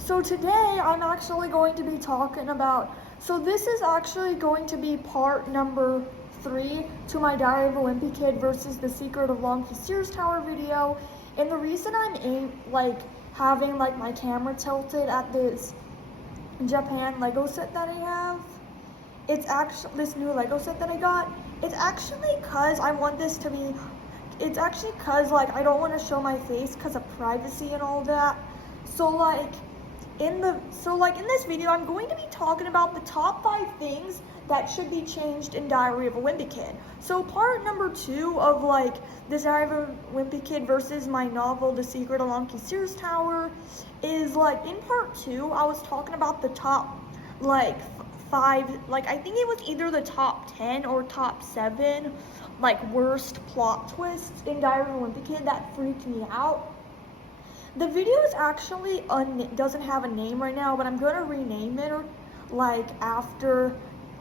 So today I'm actually going to be talking about, this is actually going to be part number 3 to my Diary of a Wimpy Kid versus the Secret of Lonky Sears Tower video. And the reason I'm having my camera tilted at this Japan Lego set that I have, it's actually this new Lego set that I got. It's actually cause I want this to be, it's actually cause I don't want to show my face cause of privacy and all that. So in this video, I'm going to be talking about the top 5 things that should be changed in Diary of a Wimpy Kid. So part number 2 of this Diary of a Wimpy Kid versus my novel, The Secret of Lonky Sears Tower, is in part 2, I was talking about the top 5, I think it was either the top 10 or top 7 worst plot twists in Diary of a Wimpy Kid that freaked me out. The video is actually doesn't have a name right now, but I'm gonna rename it after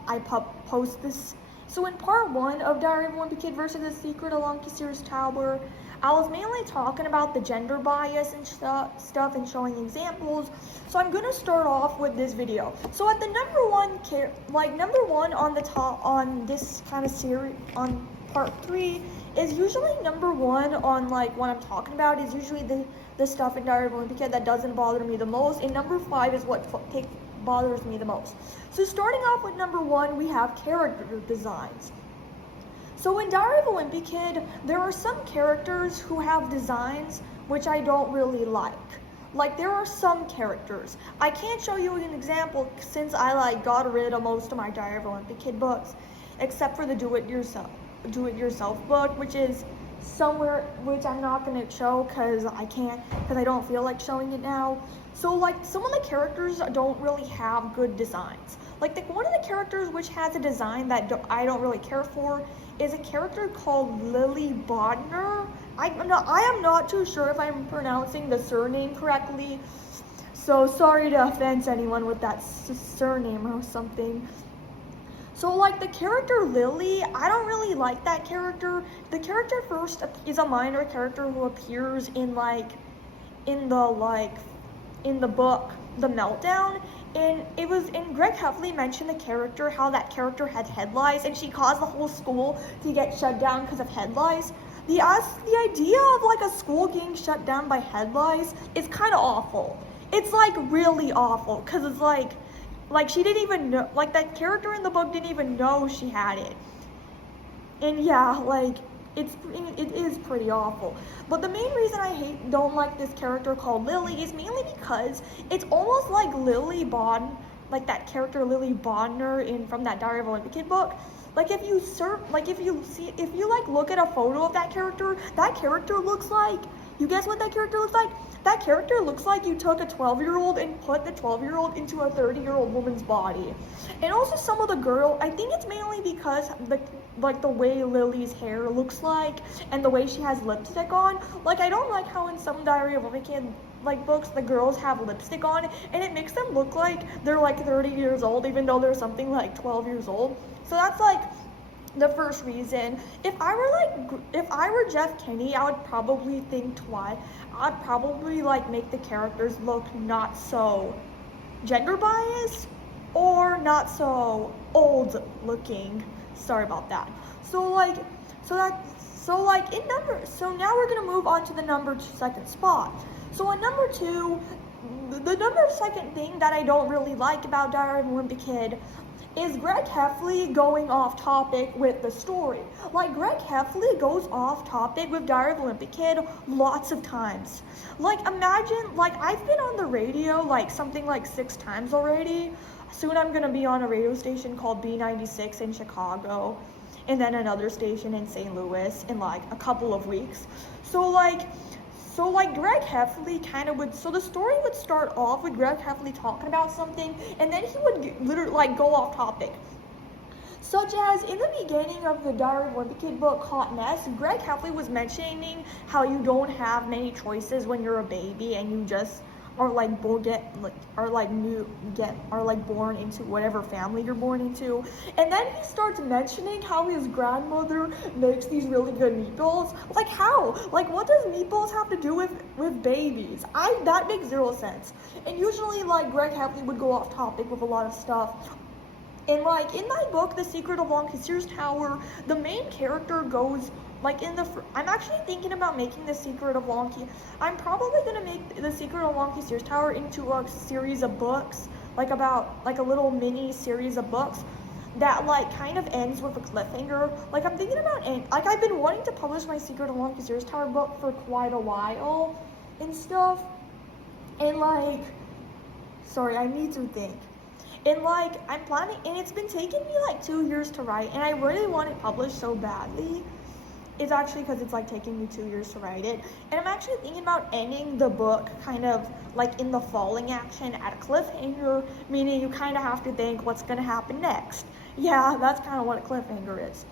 I post this. So in part 1 of Diary of a Wimpy Kid versus The Secret of Lonky Sears Tower, I was mainly talking about the gender bias and stuff and showing examples. So I'm gonna start off with this video. So at the number one on the top on this kind of series on part 3 is usually number 1 on what I'm talking about is usually the stuff in Diary of a Wimpy Kid that doesn't bother me the most, and number 5 is what bothers me the most. So starting off with number 1, we have character designs. So in Diary of a Wimpy Kid, there are some characters who have designs which I don't really like. There are some characters. I can't show you an example since I got rid of most of my Diary of a Wimpy Kid books, except for the do-it-yourself book, which is somewhere, which I'm not going to show because I don't feel like showing it now. So some of the characters don't really have good designs. One of the characters which has a design that I don't really care for is a character called Lily Bodner. I am not too sure if I'm pronouncing the surname correctly, so sorry to offend anyone with that surname or something. So the character Lily, I don't really like that character. The character first is a minor character who appears in the book The Meltdown, and Greg Heffley mentioned the character, how that character had head lice and she caused the whole school to get shut down because of head lice. The idea of a school getting shut down by head lice is kind of awful. It's really awful because it's she didn't even know, that character in the book didn't even know she had it. And yeah, it is pretty awful. But the main reason I don't like this character called Lily is mainly because it's almost like Lily Bodner, that character Lily Bodner from that Diary of a Wimpy Kid book. If you look at a photo of that character looks like, you guess what that character looks like? That character looks like you took a 12-year-old and put the 12-year-old into a 30-year-old woman's body. And also some of the girl, I think it's mainly because the way Lily's hair looks and the way she has lipstick on. I don't like how in some Diary of a Wimpy Kid books the girls have lipstick on and it makes them look like they're 30 years old even though they're something 12 years old. So that's the first reason. If I were Jeff Kinney, I would probably think twice. I'd probably make the characters look not so gender biased or not so old looking. Sorry about that. So now we're gonna move on to the number 2 spot. So on number 2, the number 2 thing that I don't really like about Diary of a Wimpy Kid is Greg Heffley going off topic with the story. Greg Heffley goes off topic with Diary of a Wimpy Kid lots of times. Imagine, I've been on the radio something 6 times already. Soon I'm gonna be on a radio station called B96 in Chicago, and then another station in St. Louis in a couple of weeks. So Greg Heffley so the story would start off with Greg Heffley talking about something, and then he would literally go off topic. Such as in the beginning of the Diary of a Wimpy Kid book, Hot Mess, Greg Heffley was mentioning how you don't have many choices when you're a baby and you just are like born into whatever family you're born into. And then he starts mentioning how his grandmother makes these really good meatballs. Like how? Like what does meatballs have to do with babies? That makes zero sense. And usually like Greg Heffley would go off topic with a lot of stuff. And like in my book, The Secret of Lonky Sears Tower, the main character goes like I'm actually thinking about making The Secret of Lonky. I'm probably gonna make The Secret of Lonky Sears Tower into a series of books, like a little mini series of books that like kind of ends with a cliffhanger. Like I'm thinking about like I've been wanting to publish my Secret of Lonky Sears Tower book for quite a while and stuff. And like, sorry, I need to think. And like I'm planning, and it's been taking me like 2 years to write, and I really want it published so badly. It's actually because it's like taking me 2 years to write it. And I'm actually thinking about ending the book kind of like in the falling action at a cliffhanger, meaning you kind of have to think what's gonna happen next. Yeah, that's kind of what a cliffhanger is.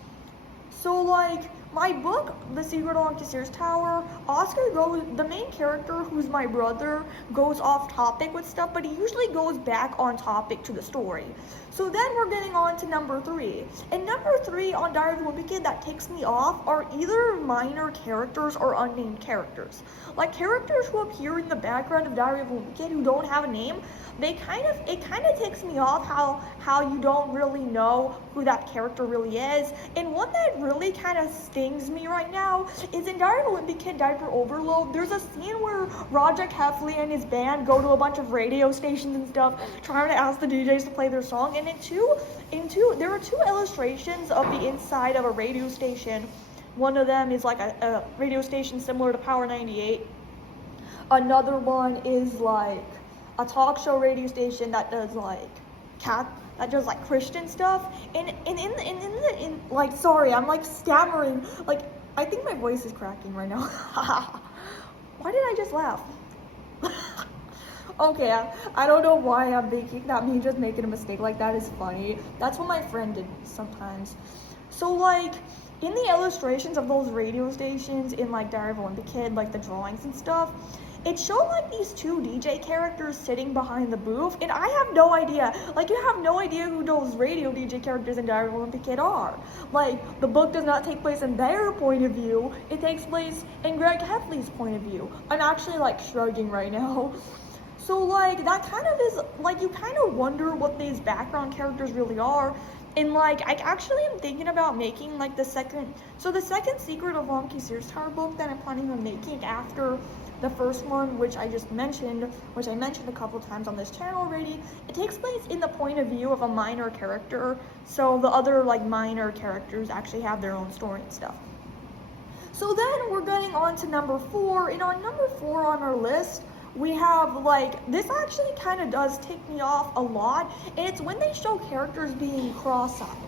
So like my book, The Secret of Lonky Sears Tower, the main character, who's my brother, goes off topic with stuff, but he usually goes back on topic to the story. So then we're getting on to number 3. And number 3 on Diary of a Wimpy Kid that takes me off are either minor characters or unnamed characters. Like characters who appear in the background of Diary of a Wimpy Kid who don't have a name. It kind of takes me off how you don't really know who that character really is. And one that really kind of stings me right now is in Diary of a Wimpy Kid Diaper Overload. There's a scene where Roger Heffley and his band go to a bunch of radio stations and stuff, trying to ask the DJs to play their song. And there are 2 illustrations of the inside of a radio station. One of them is like a radio station similar to Power 98. Another one is like a talk show radio station that does like Christian stuff. And like, sorry, I'm like stammering. Like I think my voice is cracking right now. Why did I just laugh? Okay, I don't know why I'm thinking that me just making a mistake like that is funny. That's what my friend did sometimes. So like in the illustrations of those radio stations in like Diary of a Wimpy Kid, like the drawings and stuff, it showed like these 2 DJ characters sitting behind the booth, and I have no idea. Like, you have no idea who those radio DJ characters in Diary of a Wimpy Kid are. Like, the book does not take place in their point of view. It takes place in Greg Heffley's point of view. I'm actually like shrugging right now. So like that kind of is like, you kind of wonder what these background characters really are. And like I actually am thinking about making like the second Secret of Lonky Sears Tower book that I'm planning on making after the first one, which I mentioned a couple times on this channel already. It takes place in the point of view of a minor character, so the other like minor characters actually have their own story and stuff. So then we're getting on to number 4, and on number 4 on our list, we have like, this actually kind of does take me off a lot, and it's when they show characters being cross-eyed.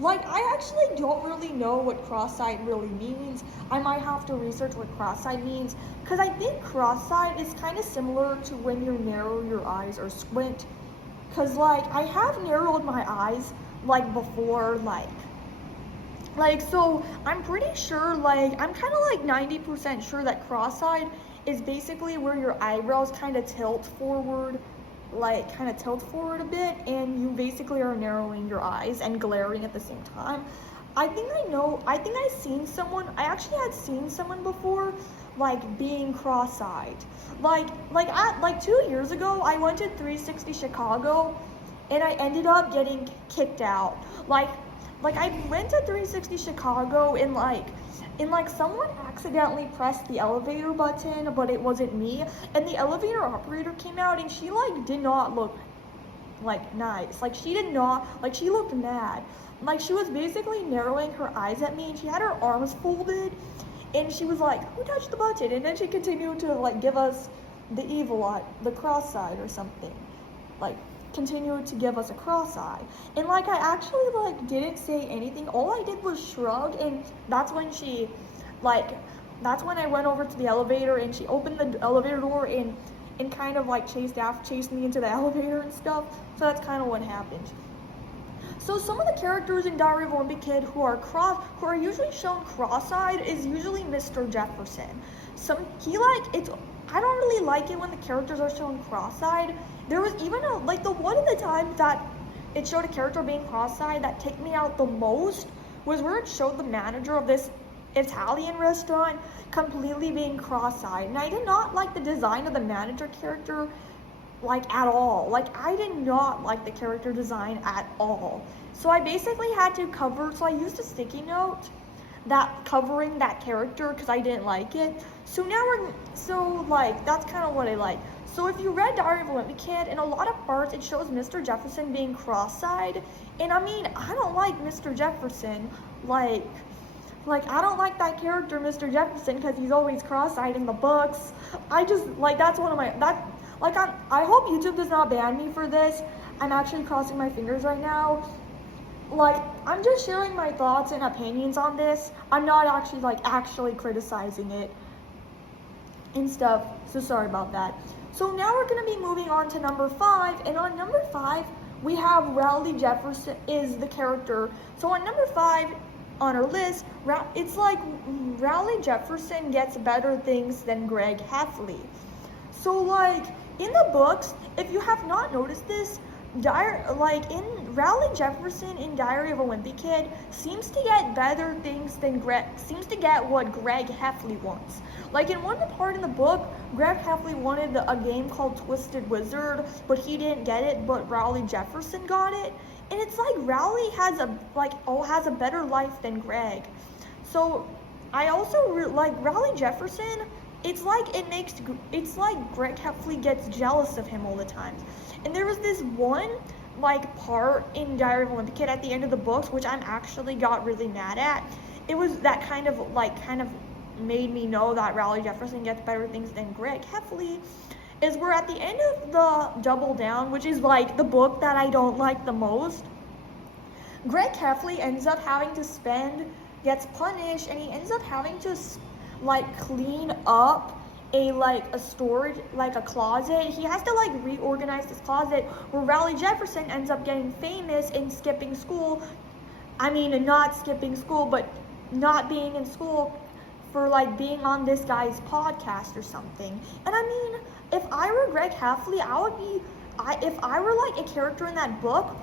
Like, I actually don't really know what cross-eyed really means. I might have to research what cross-eyed means, because I think cross-eyed is kind of similar to when you narrow your eyes or squint. Because, like, I have narrowed my eyes, like, before, so I'm pretty sure, like, I'm kind of, like, 90% sure that cross-eyed is basically where your eyebrows kind of tilt forward a bit, and you basically are narrowing your eyes and glaring at the same time. I actually had seen someone before, like, being cross-eyed. Like 2 years ago, I went to 360 Chicago, and I ended up getting kicked out. Like I went to 360 Chicago, and someone accidentally pressed the elevator button, but it wasn't me, and the elevator operator came out, and she like did not look like nice. Like she looked mad. Like she was basically narrowing her eyes at me, and she had her arms folded, and she was like, "Who touched the button?" And then she continued to like give us the evil eye, the cross eye or something. Like continued to give us a cross eye. And like I actually like didn't say anything. All I did was shrug, and that's when I went over to the elevator, and she opened the elevator door and kind of like chased me into the elevator and stuff. So that's kind of what happened. So some of the characters in Diary of a Wimpy Kid who are usually shown cross-eyed is usually Mr. Jefferson. I don't really like it when the characters are shown cross-eyed. There was even the one of the times that it showed a character being cross-eyed that ticked me out the most was where it showed the manager of this Italian restaurant completely being cross-eyed. And I did not like the design of the manager character at all. I did not like the character design at all. So I basically had to I used a sticky note covering that character because I didn't like it. So that's kind of what I like. So if you read Diary of a Wimpy Kid, in a lot of parts it shows Mr. Jefferson being cross-eyed. And I mean, I don't like Mr. Jefferson. I don't like that character, Mr. Jefferson, because he's always cross-eyed in the books. That's one of my, I hope YouTube does not ban me for this. I'm actually crossing my fingers right now. I'm just sharing my thoughts and opinions on this. I'm not actually criticizing it and stuff. So sorry about that. So now we're going to be moving on to number 5. And on number 5, we have Rowley Jefferson is the character. So on number 5 on our list, it's Rowley Jefferson gets better things than Greg Heffley. So in the books, if you have not noticed this, Rowley Jefferson in Diary of a Wimpy Kid seems to get better things than seems to get what Greg Heffley wants. In one part in the book, Greg Heffley wanted a game called Twisted Wizard, but he didn't get it, but Rowley Jefferson got it. And it's Rowley has a better life than Greg. So I also Rowley Jefferson. It's like Greg Heffley gets jealous of him all the time. And there was this one part in Diary of a Wimpy Kid at the end of the books, which I'm actually got really mad at. It was that kind of made me know that Rowley Jefferson gets better things than Greg Heffley. Is where at the end of the Double Down, which is the book that I don't like the most, Greg Heffley ends up having to gets punished, and he ends up having to clean up a storage, a closet. He has to reorganize this closet, where Rowley Jefferson ends up getting famous and skipping school. I mean, not skipping school, but not being in school for being on this guy's podcast or something. And I mean, if I were Greg Heffley, if I were a character in that book,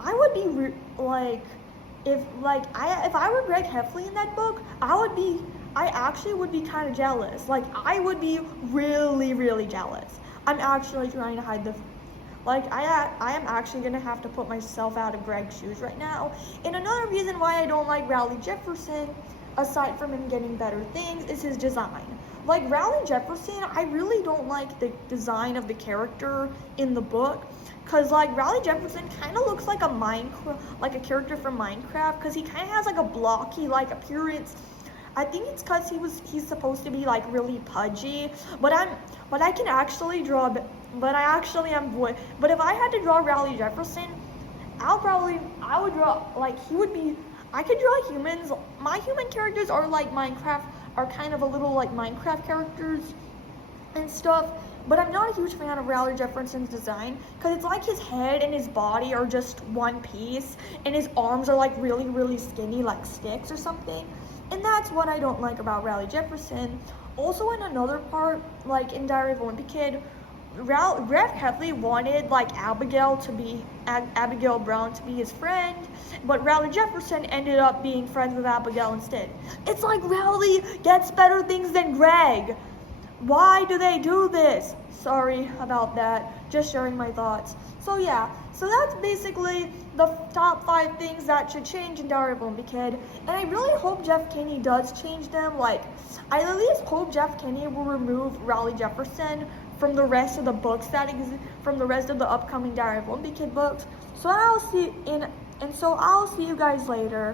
I would be if I were Greg Heffley in that book, I actually would be kind of jealous. I would be really, really jealous. I'm actually trying to hide the, I am actually going to have to put myself out of Greg's shoes right now. And another reason why I don't like Rowley Jefferson, aside from him getting better things, is his design. Rowley Jefferson, I really don't like the design of the character in the book. Because, Rowley Jefferson kind of looks like a character from Minecraft. Because he kind of has, a blocky, appearance. I think it's because he's supposed to be really pudgy, but I can actually draw, but I actually am good. But if I had to draw Rowley Jefferson, I would draw I could draw humans. My human characters are Minecraft, are kind of a little Minecraft characters and stuff. But I'm not a huge fan of Rowley Jefferson's design, because it's his head and his body are just one piece, and his arms are really, really skinny, like sticks or something. And that's what I don't like about Rowley Jefferson. Also, in another part, in Diary of a Wimpy Kid, Greg Heffley wanted Abigail Brown to be his friend, but Rowley Jefferson ended up being friends with Abigail instead. It's Rowley gets better things than Greg. Why do they do this? Sorry about that. Just sharing my thoughts. So yeah, so that's basically the top 5 things that should change in Diary of a Wimpy Kid. And I really hope Jeff Kinney does change them. I at least hope Jeff Kinney will remove Rowley Jefferson from the rest of the books from the rest of the upcoming Diary of a Wimpy Kid books. So I'll see you guys later.